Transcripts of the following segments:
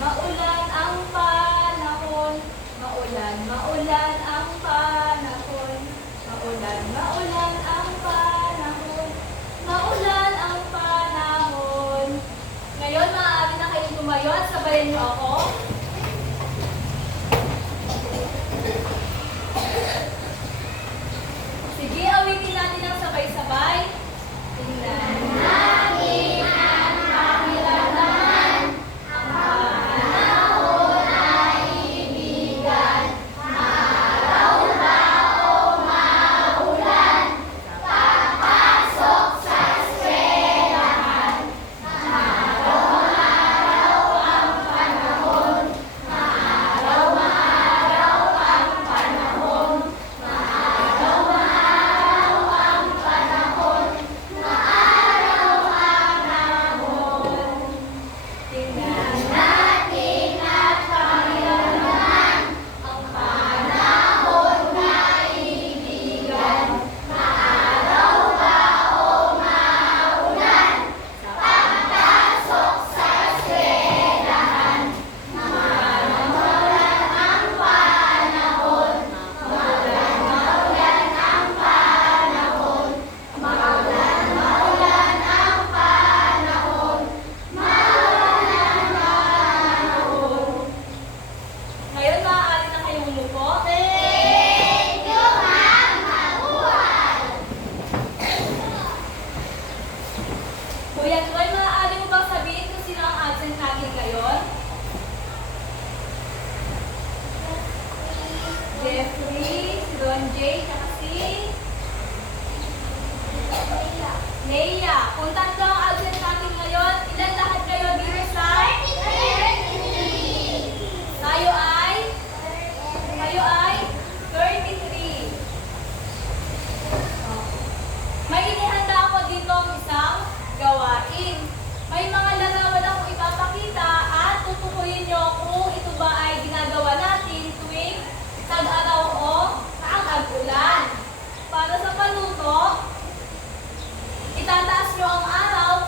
maulan ang panahon. Maulan, maulan ang panahon. Maulan, maulan ang panahon. Maulan ang panahon. Ngayon, maaari na kayong tumayo at sabayan niyo ako. Sige, awitin natin ang sabay-sabay. Tingnan natin ang pakiramdaman. Ang panahon ay ibigan. Maaraw ba o maulan? Papasok sa eskwelahan. Maaraw-araw ang panahon. Maaraw-araw ang panahon. Maaraw-araw ang panahon. Maaraw-araw. Tingnan natin at pakiramdaman. Ang panahon na ibigan. Maaraw ba o maulan? Pagpasok sa eskwelahan. Maulan ang panahon. Maulan, maulan ang panahon. Maulan, maulan ang panahon. Maulan, panahon. Ngayon, maaari na kayong umupo. Thank you, Ma'am. Mabuhay! Kuya Troy, maaari mo bang sabihin kung sino ang absent natin ngayon? Jeffrey, si Ron J, tsaka si Leia. Kung tatlo ang absent natin ngayon, ilan lahat kayo dito sa? Tayo ay? Tayo ay? 33. May inihanda ako dito ang isang gawain. May mga larawan akong ipapakita at tutukuyin nyo kung ito ba ay ginagawa natin tuwing tag-araw o tag-ulan. Para sa panuto, itataas nyo ang araw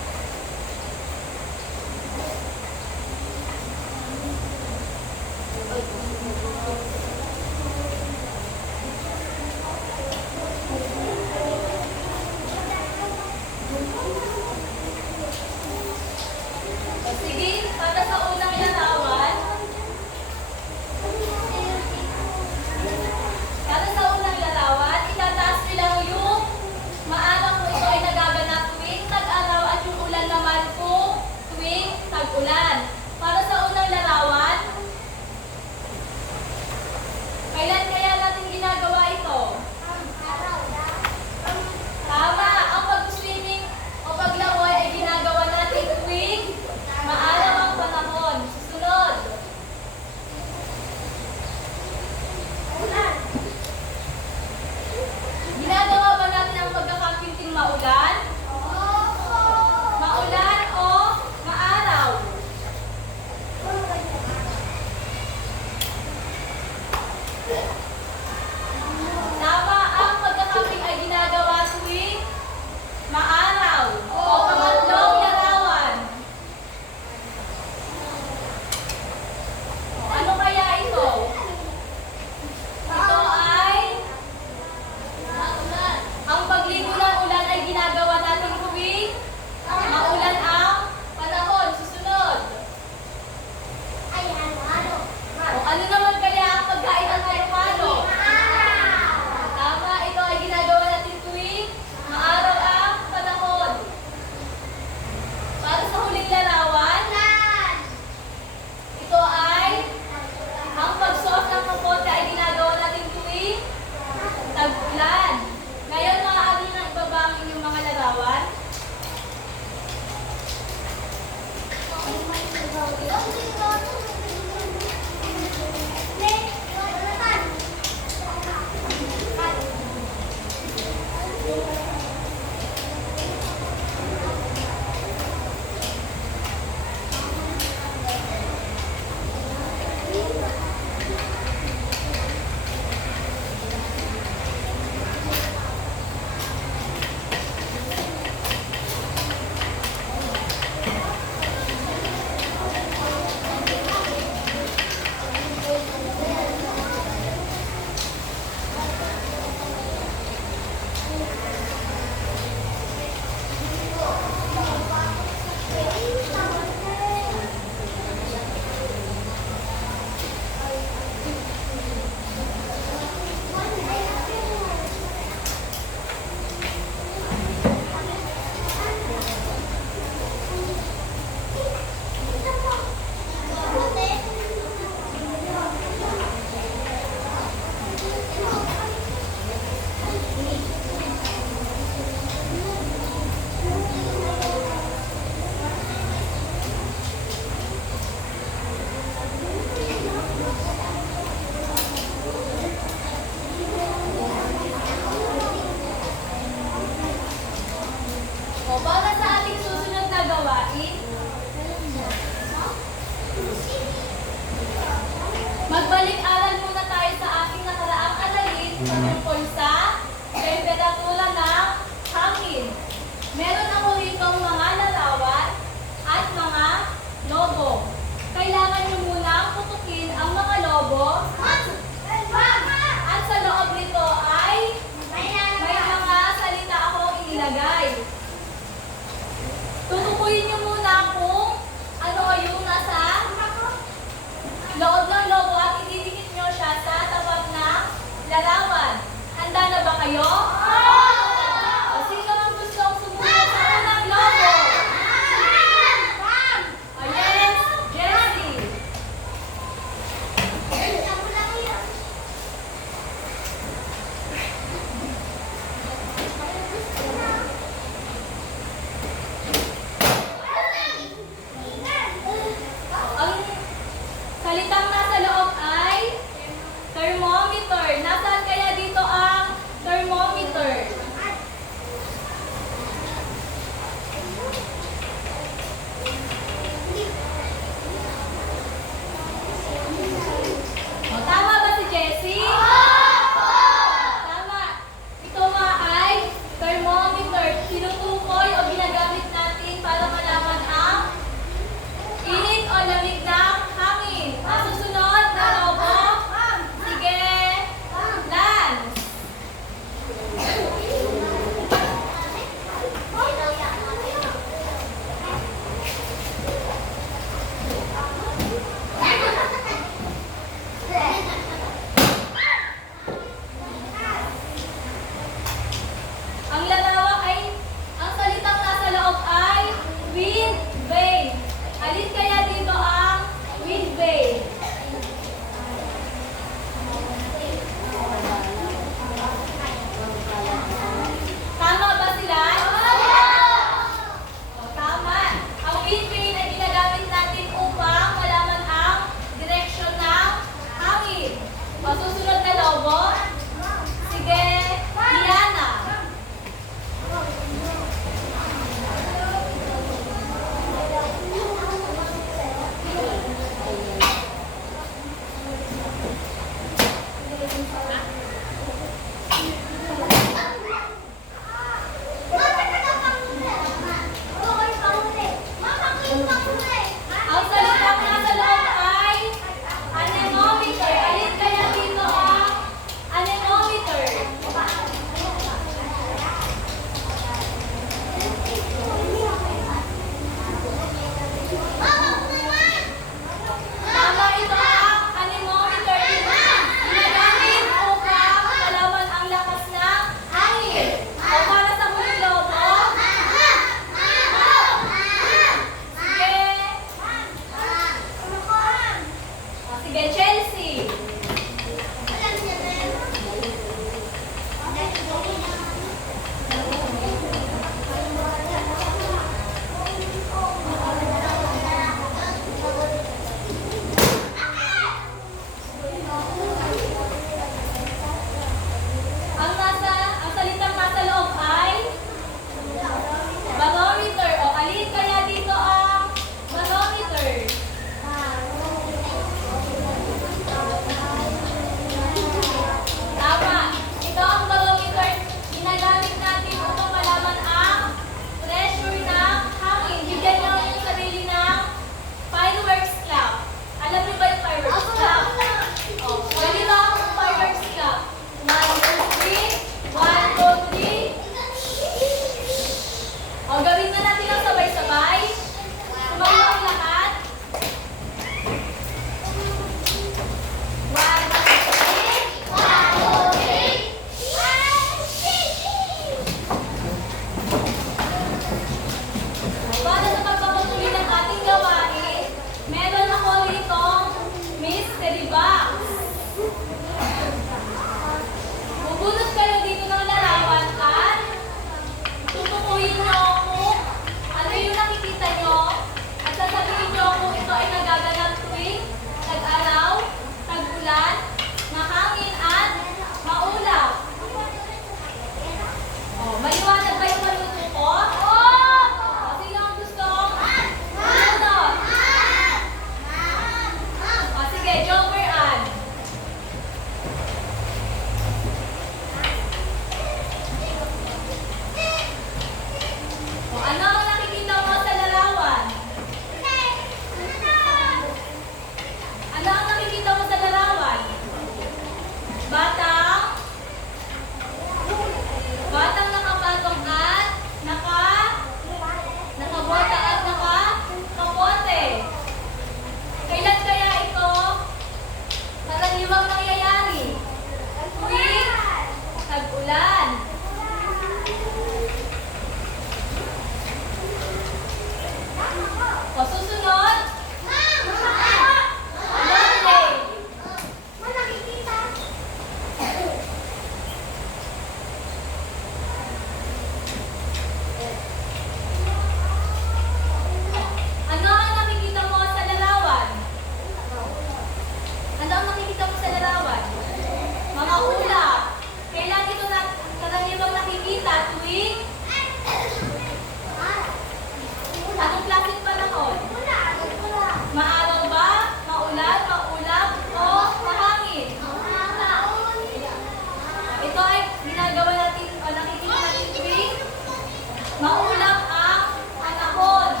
Maulang ang panahon.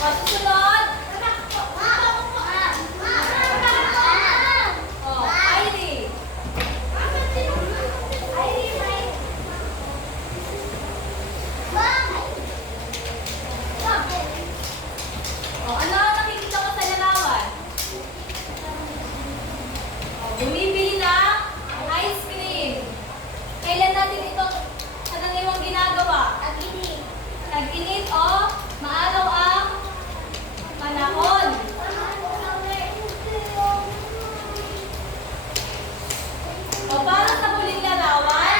O, susunod. O, Ivy. O, ano ang nakikita mo sa larawan? O, bumibili ng ice cream. Kailan natin ito karaniwang ginagawa? Tag-init o maaraw ang panahon. O, para sa huling larawan.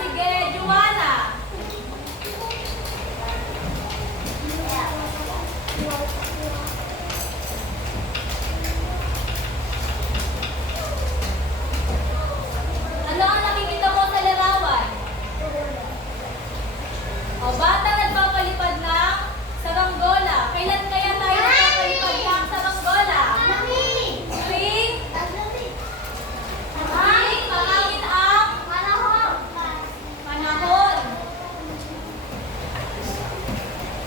Sige, Juana. Ano ang nakikita mo sa larawan? O, bata nagpapalipad ng saranggola. Kailan kaya tayo nagpapalipad ng saranggola? Tuwing mahangin ang panahon.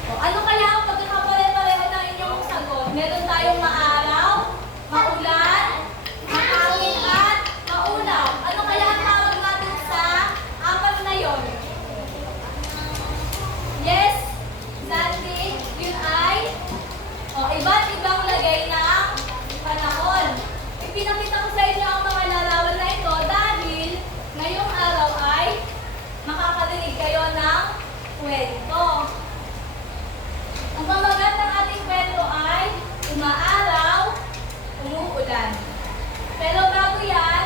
O, ano kaya ang pagkakapare-pareho ng inyong sagot? Meron tayong maaraw, maulan, mahangin at maulaw. Ano kaya ang tawag natin sa apat na yon? Yes, Sandy, yun ay iba't ibang lagay ng panahon. Ipinakita ko sa inyo ang mga larawan na ito dahil ngayong araw ay makakarinig kayo ng kwento. Ang pamagat ng ating kwento ay umaaraw, umuulan. Pero bago yan,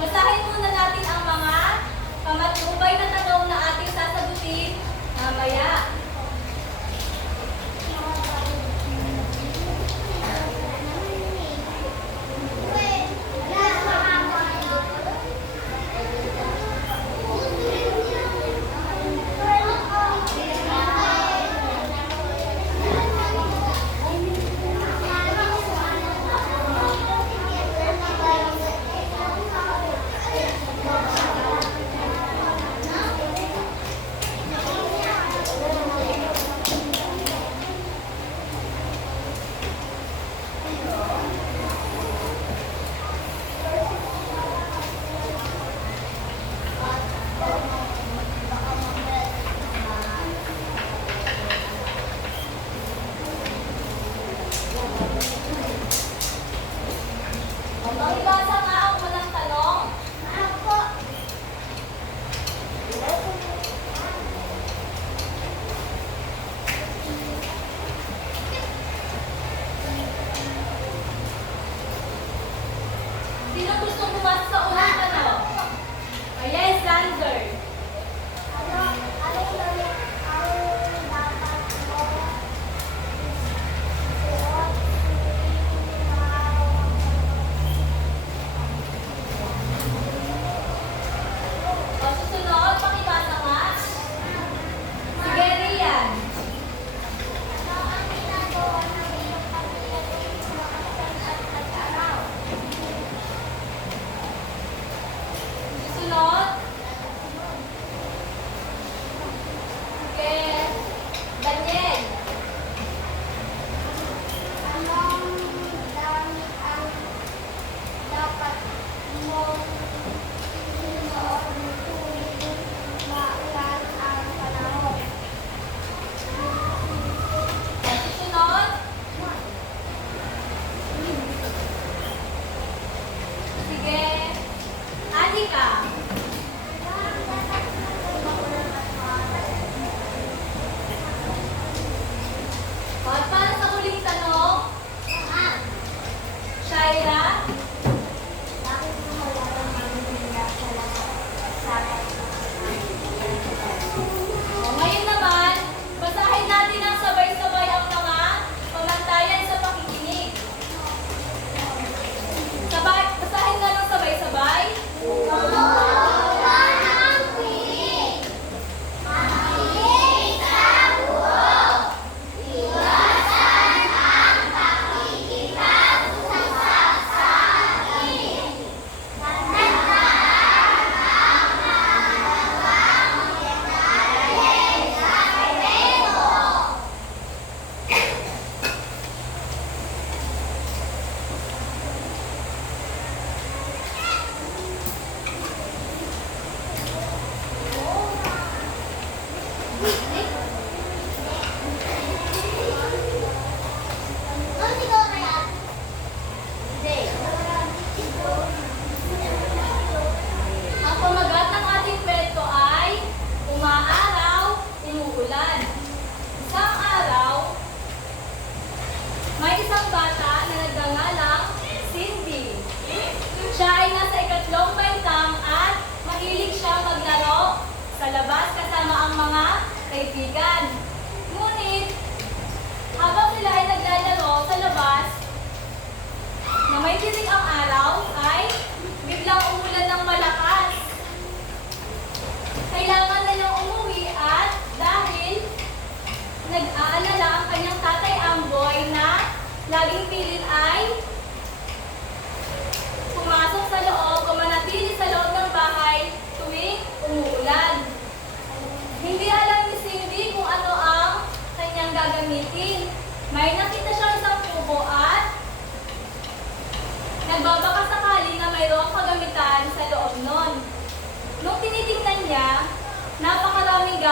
basahin muna natin ang mga pamatnubay na tanong na ating sasagutin mamaya. Makibasa nga ang unang tanong. Sino gustong bumasa sa unang tanong? Yes, Lander. O, susunod, pakibasa nga. Sige, Rian. Susunod. Sige, Daniel. Susunod. Sige, Anika. At para sa huling tanong, Shaira. O, ngayon naman, basahin natin ang sabay-sabay ang mga pamantayan sa pakikinig. Basahin nga ng sabay-sabay.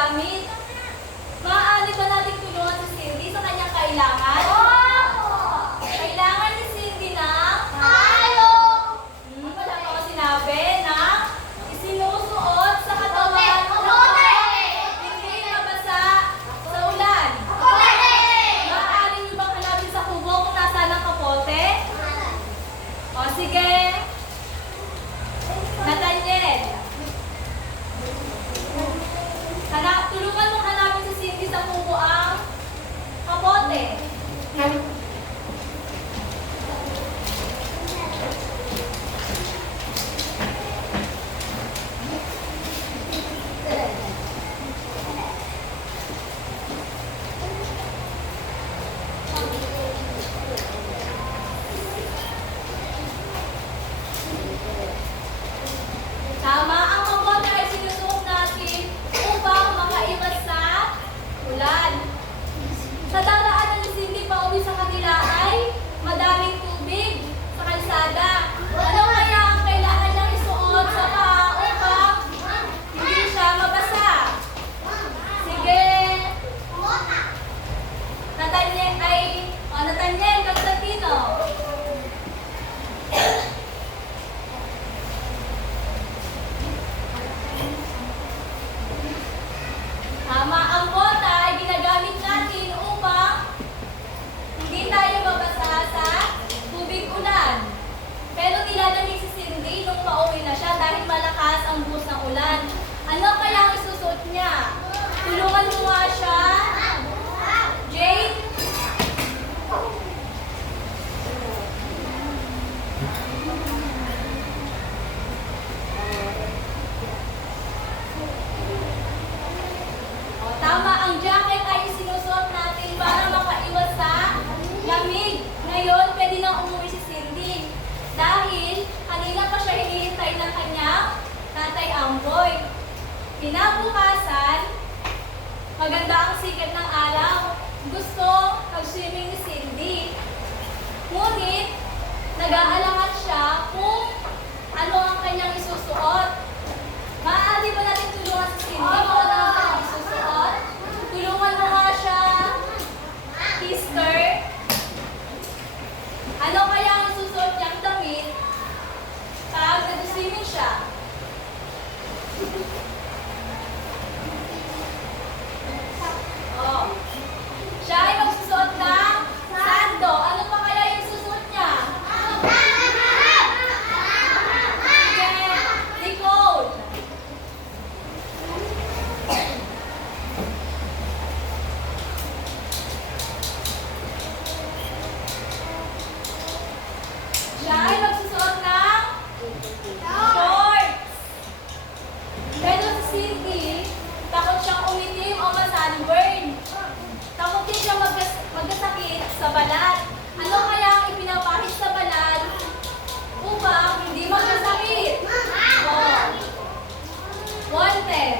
gamit. Maaari ba natin tulungan si Cindy sa kanyang kailangan? Kailangan ni Cindy ng wala pa ako sinabi na isinusuot sa katawan hindi mabasa sa ulan. Maaari niyo bang hanapin sa kubo kung nasaan ang kapote? O sige. Nathaniel. Tulungan mo hanapin si Cindy sa kubo ang kapote. Tama, ang kapote ay sinusuot natin upang makaiwas sa ulan. Sa daraanan ni Cindy pauwi sa kanila ay madaming tubig sa kalsada. Ano kaya ang kailangan niyang isuot sa paa upang hindi siya mabasa? Sige. Nathaniel Constantino. Tama, ang bota ay ginagamit natin upang hindi tayo mabasa sa tubig ulan. Pero nilalamig si Cindy nung pauwi na siya dahil malakas ang buhos ng ulan. Ano kaya ang isusuot niya? Tulungan mo nga siya. Jane? Tama, ang jacket ay sinusuot natin para makaiwas sa lamig. Ngayon, pwede nang umuwi si Cindy. Dahil, kanina pa siya hinihintay ng kanyang tatay Amboy. Kinabukasan, maganda ang sikat ng araw. Gusto mag-swimming ni Cindy. Ngunit, nag-aalangan siya kung ano ang kanyang isusuot. Maaari ba natin tulungan si Cindy kung ano ang kanyang isusuot? Tulungan mo nga siya, sister. Ano kaya ang isusuot niyang damit pag nag-swimming siya? Oh. Siya ay magsusuot ng sando. Ano pa kaya yung susuot niya? Sige, Nicole. Siya ay magsusuot ng shorts. Pero si Cindy, takot siyang umitim o ma-sunburn. Takot din siya magkasakit sa balat. Ano kaya ang ipinapahid sa balat upang hindi magkasakit? Oh. Water.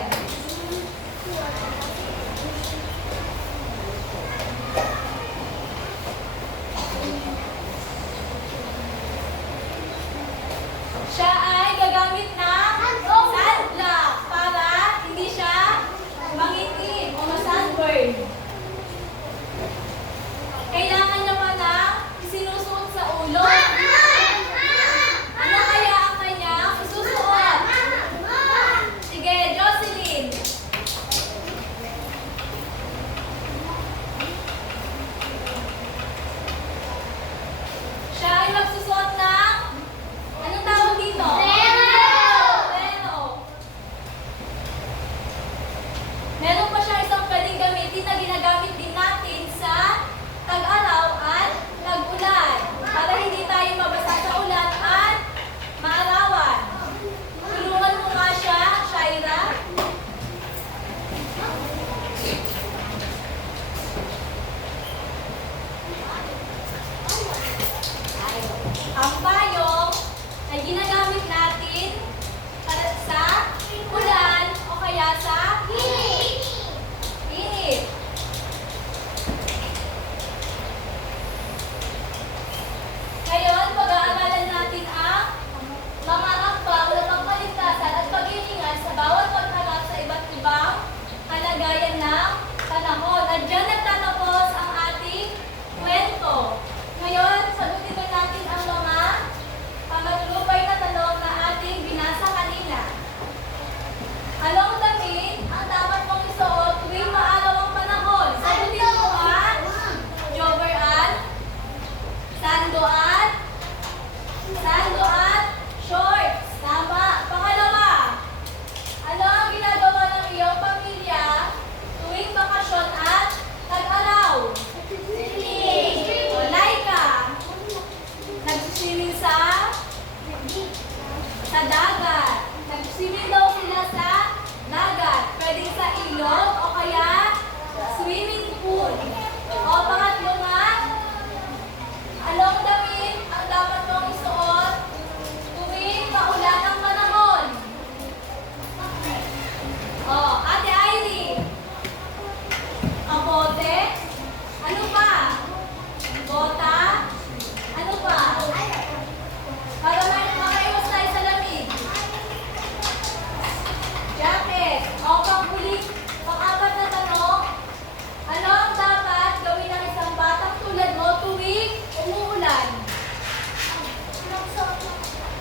Siya ay gagamit ng sunblock para hindi siya mangitim o ma-sunburn. Kailangan naman na Swimming daw sila sa dagat. Pwede sa ilog o kaya swimming pool. O pangatlo nga, anong damit ang dapat mong isuot tuwing maulan ang panahon? O, Ate Aileen. Ang bote. Ano pa? Bota. Ano pa? Para makaiwas tayo sa lamig. Jacket. O, pang-apat na tanong. Ano ang dapat gawin ng isang batang tulad mo tuwing umuulan?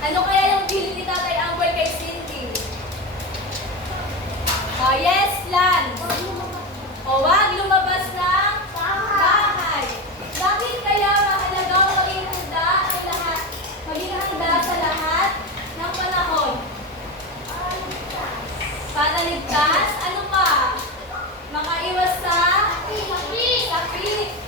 Ano kaya yung bilin ni Tatay Angel kay Cindy? O, yes, Lan. O, wag lumabas ng bahay. Bakit kaya mahalagang maging handa sa lahat ng panahon? Panaligtas? Ano pa? Makaiwas sa sakit.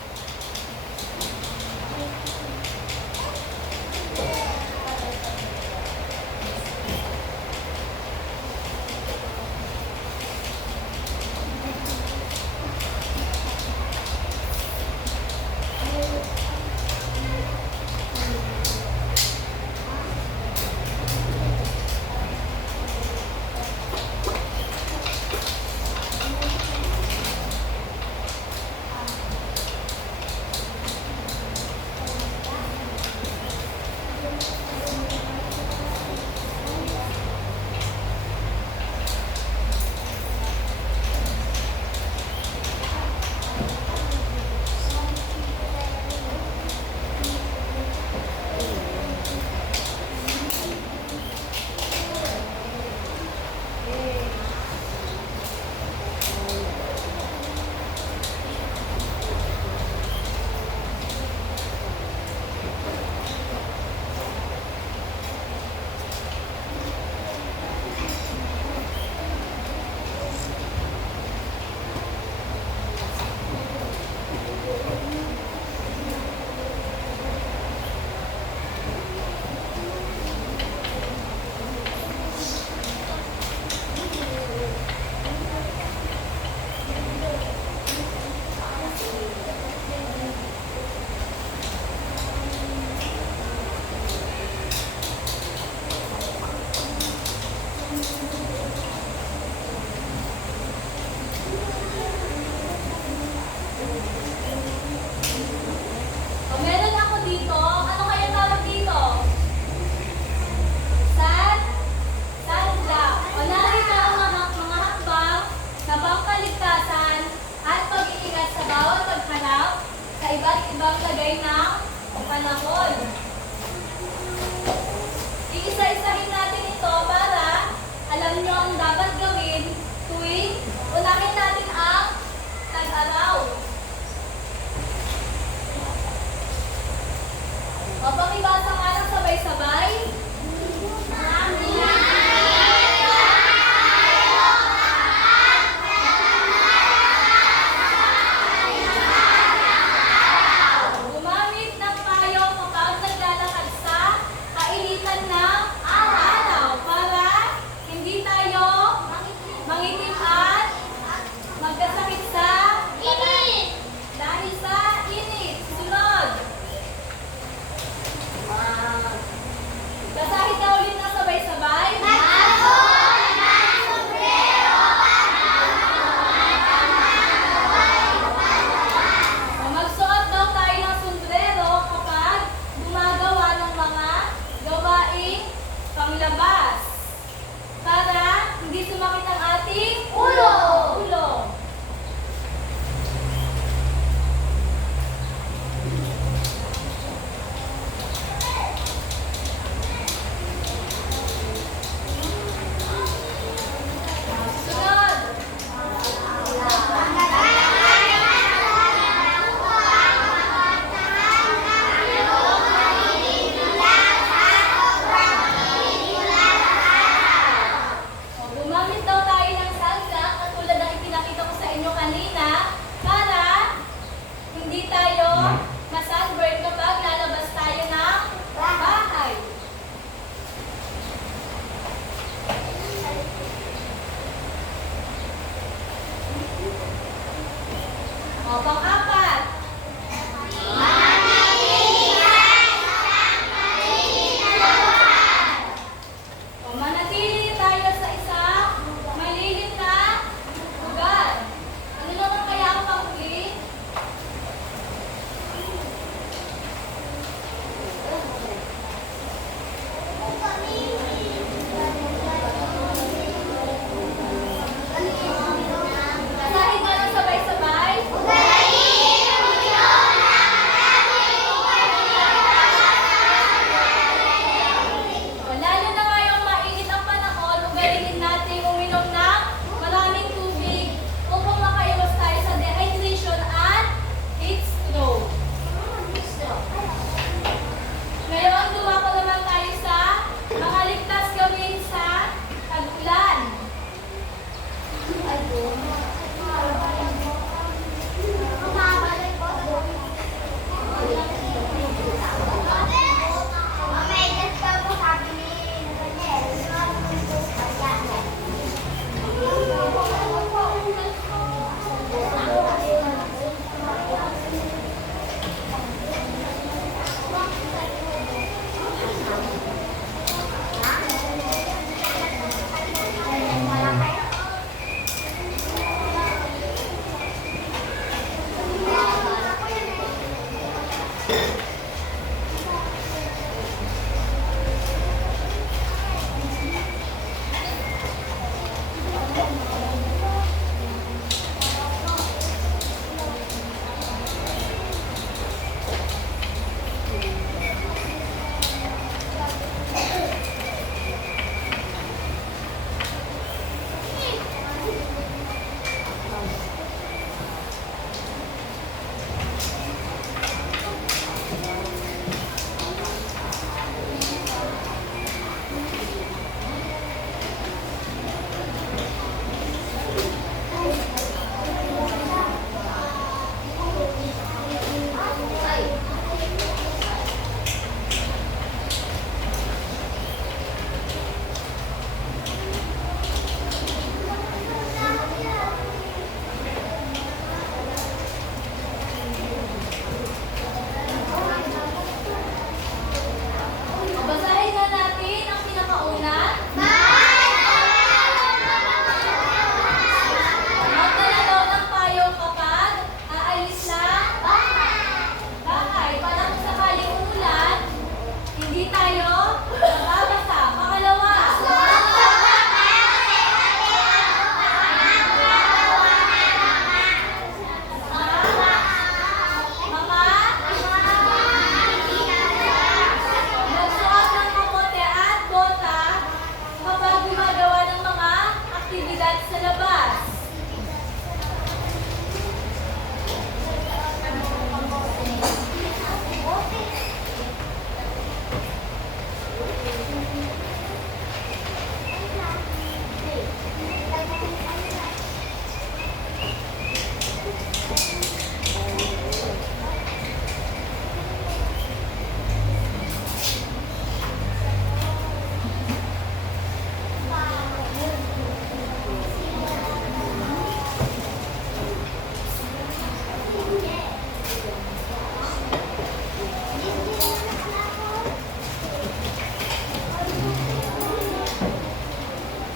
aktividad sa labas.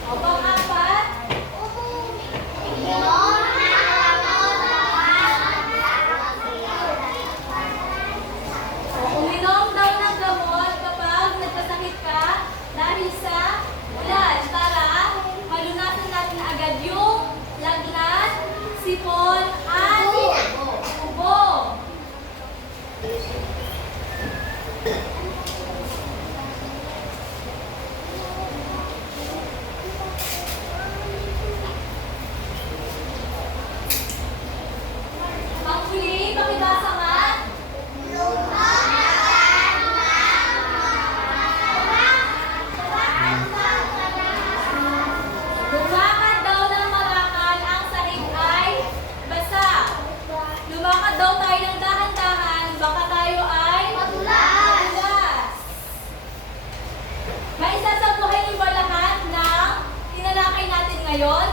O, pang-apat, uminom daw ng gamot kapag nagkasakit ka dahil sa ulan para malunasan natin agad yung lagnat, sipon, at ubo. Ang huli, pakibasa nga. Lumakad daw ng marakal, ang sahig ay basa. Lumakad daw tayo ng dahan-dahan, baka tayo ay madulas. May isasabuhay niyo ba lahat ng tinalakay natin ngayon?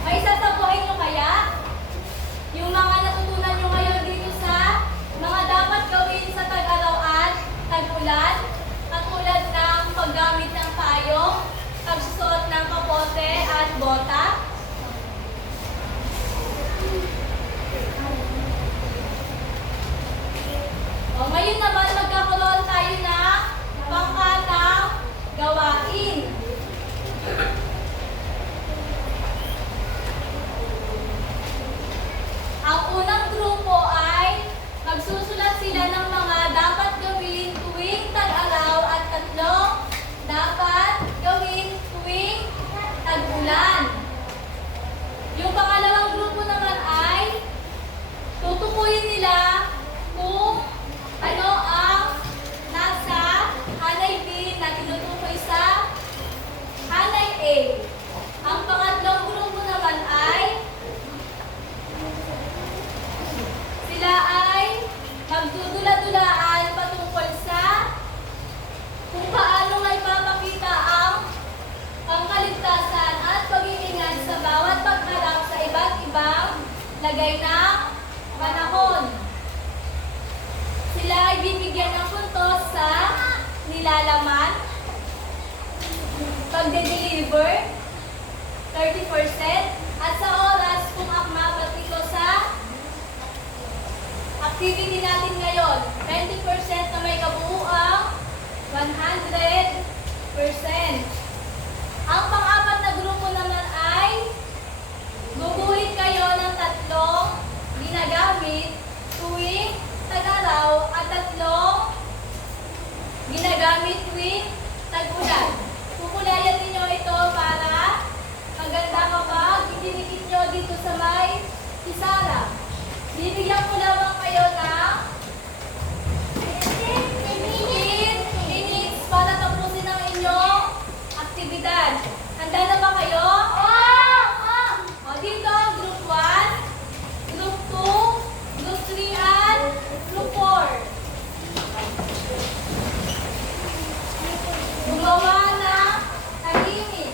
May isasabuhay niyo kaya? Yung mga natutunan niyo ngayon dito sa mga dapat gawin sa tag-araw at tag-ulan, katulad ng paggamit ng payong, pagsusuot ng kapote at bota. O, ngayon naman magkakaroon tayo ng pangkatang gawain. Ang unang grupo ay magsusulat sila ng mga dapat gawin tuwing tag-araw at tatlong dapat gawin tuwing tag-ulan. Yung pangalawang grupo naman ay tutukuyin nila kung ano ang nasa hanay B na tinutukoy sa hanay A. Ang pangatlong grupo naman ay sila ay magdudula-dulaan patungkol sa kung paano may papakita ang pangkaligtasan at pag-iingat sa bawat pagharap sa iba't ibang lagay ng panahon. Sila ay bibigyan ng puntos sa nilalaman, pagde-deliver, 30%, at sa oras kung akma pati ito sa activity natin ngayon, 20% na may kabuuang 100%. Ang pang-apat na grupo naman ay guguhit kayo ng tatlong ginagamit tuwing tag-araw at tatlong ginagamit tuwing tag-ulan. Kukulayan ninyo ito para maganda kapag idinikit nyo dito sa may isara. Bibigyan ko lamang kayo ng 15 minutes para tapusin ang inyong aktibidad. Handa na ba kayo? O, dito, group 1, group 2, group 3, at group 4. Gumawa ng tahimik.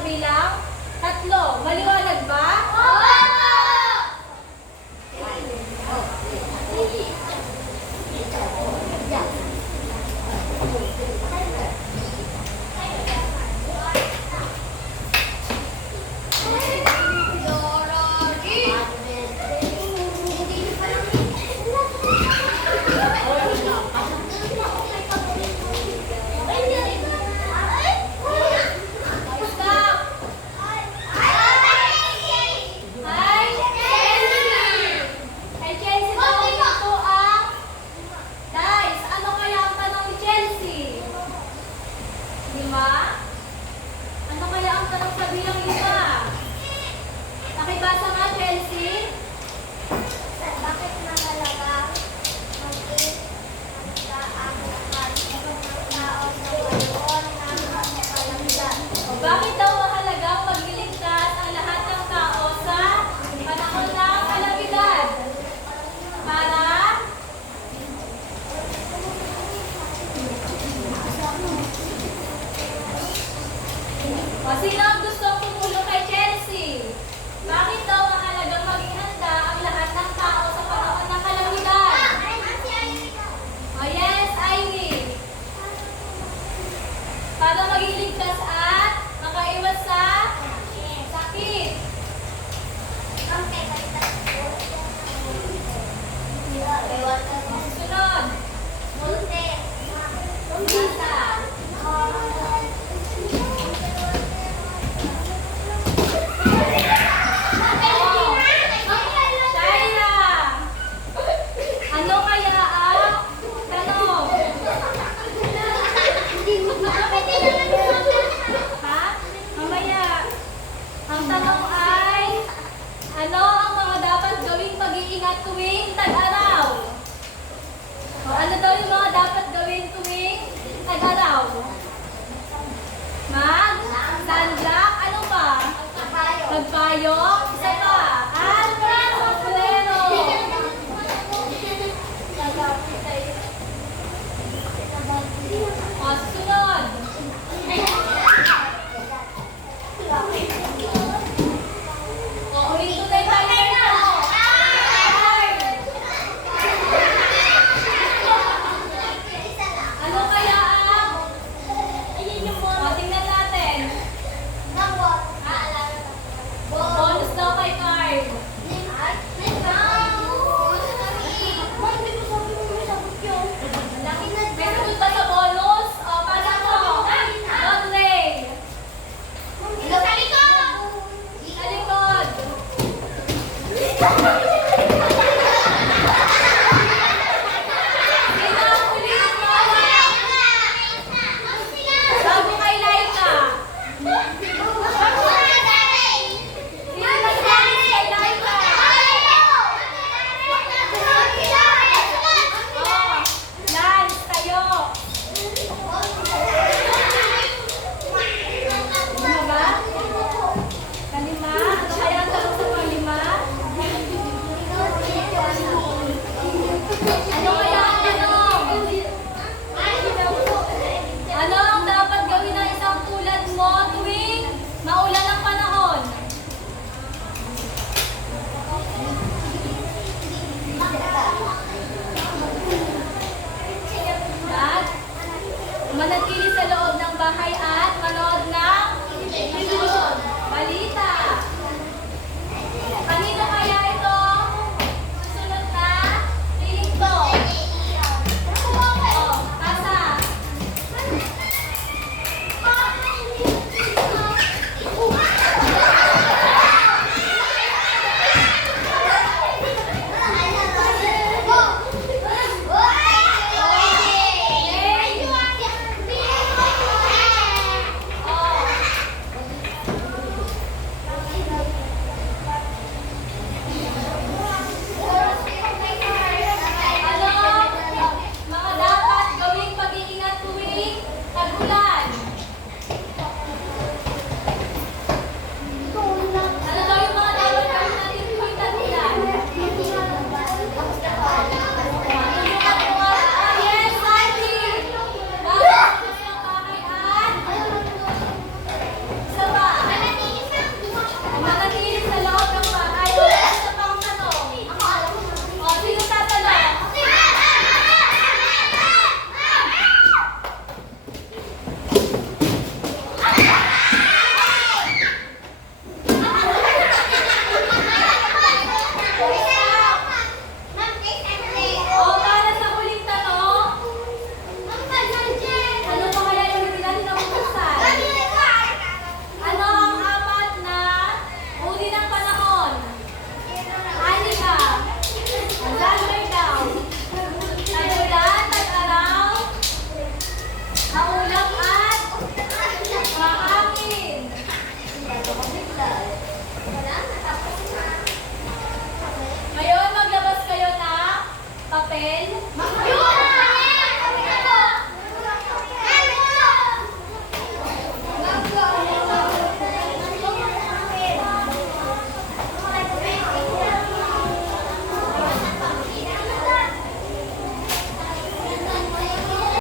magbilang 3. Maliwanag ba? Stop! Hi, Chelsea! Hey, Chelsea, tawag ito ang... Guys, ano kaya ang tanong ni Chelsea? 5? Ano kaya ang tanong sa bilang 5? Pakibasa nga, Chelsea. Bakit mahalagang mag-iingat ang lahat ng tao sa panahon ng mga kalamidad? O, bakit daw mahalagang magliligtas ang lahat ng tao sa panahon ng kalamidad? Para? O, sino ang gustong tumulong kay Chelsea? Bakit daw mahalagang maging handa ang lahat ng tao sa panahon ng kalamidad? O, yes, Ivy. Para maging ligtas at makaiwas sa sakit. Sunod. Basa. Shaira. Ano kaya ang tanong? Ha? Mamaya. Ang tanong ay, ano ang mga dapat gawing pag-iingat tuwing tag-araw? O, ano daw yung mga dapat gawin tuwing tag-araw? Sunblock? Ano pa? Magpayong? Isa pa? At sombrero. O, susunod. O, ulit tuloy tayo ng tanong. Ano kaya ang... O, tingnan natin. Bonus daw kay Carl. May sagot ba sa bonus? O, pasa mo. Dudley. Sa likod.